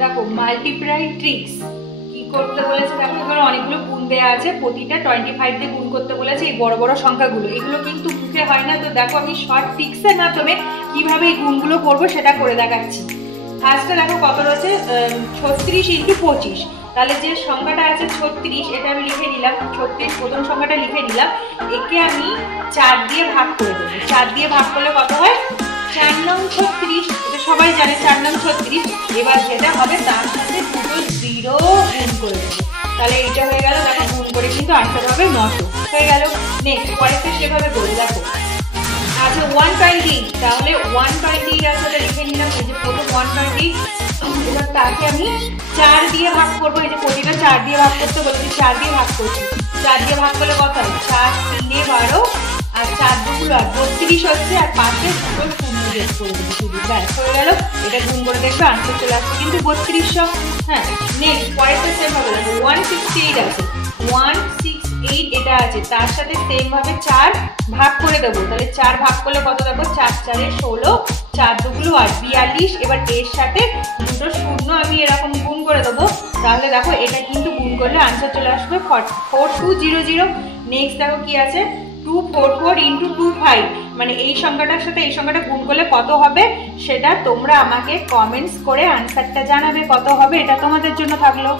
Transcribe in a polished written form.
দেখো multiply tricks কি করতে বলেছে, দেখো এখানে অনেকগুলো গুণ দেওয়া আছে, প্রতিটা 25 দিয়ে গুণ করতে বলেছে এই বড় বড় সংখ্যাগুলো। এগুলো কিন্তু মুখে হয় না, তো দেখো আমি শর্ট ট্রিক্সের মাধ্যমে কিভাবে এই গুণগুলো করবো সেটা করে দেখাচ্ছি। ফার্স্টে দেখো কত রয়েছে, 36 × 25। তাহলে যে সংখ্যাটা আছে 36, এটা আমি লিখে নিলাম, 36 প্রথম সংখ্যাটা লিখে নিলাম। একে আমি 4 দিয়ে ভাগ করে দেবো। 4 দিয়ে ভাগ করলে কত হয়, 4 নং 36। এটা সবাই জানে 4 নং 36। এবার যেটা হবে তার সাথে দুটো 0 গুণ করে দেবো, তাহলে এটা হয়ে গেল। দেখো গুণ করে কিন্তু আনসার হবে 900 হয়ে গেল। নেক্সট পরেরটা সেভাবে বলি, দেখো আচ্ছা 120, তাহলে 120 আছে লিখে নিলাম, এই যে প্রথম 120। এবার তাকে আমি 4 দিয়ে ভাগ করবো, এই যে প্রতিটা 4 দিয়ে ভাগ করতে বলছি, 4 দিয়ে ভাগ করছি। 4 দিয়ে ভাগ করলে কত হয়, 4 3 12 আর 4 2 32 হচ্ছে, আর পাশে দুটো শূন্য যোগ করে দেবো শুধু, ব্যাস হয়ে গেল। এটা গুণ করে দেখবে আনসার চলে আসবে কিন্তু 3200। হ্যাঁ নেক্সট পরেরটা সেম হবে, 168 আছে, 168 এটা আছে, তার সাথে সেম ভাবে 4 ভাগ করে দেবো। তাহলে 4 ভাগ করলে কত, দেখো 4 4 16, 4 2 42। এবার এর সাথে দুটো শূন্য আমি এরকম গুণ করে দেবো, তাহলে দেখো এটা কিন্তু গুণ করলে আনসার চলে আসবে 4200। নেক্সট দেখো কি আছে, 244 × 25, মানে এই সংখ্যাটার সাথে এই সংখ্যাটা গুণ করলে কত হবে সেটা তোমরা আমাকে কমেন্টস করে আনসারটা জানাবে কত হবে, এটা তোমাদের জন্য থাকলো।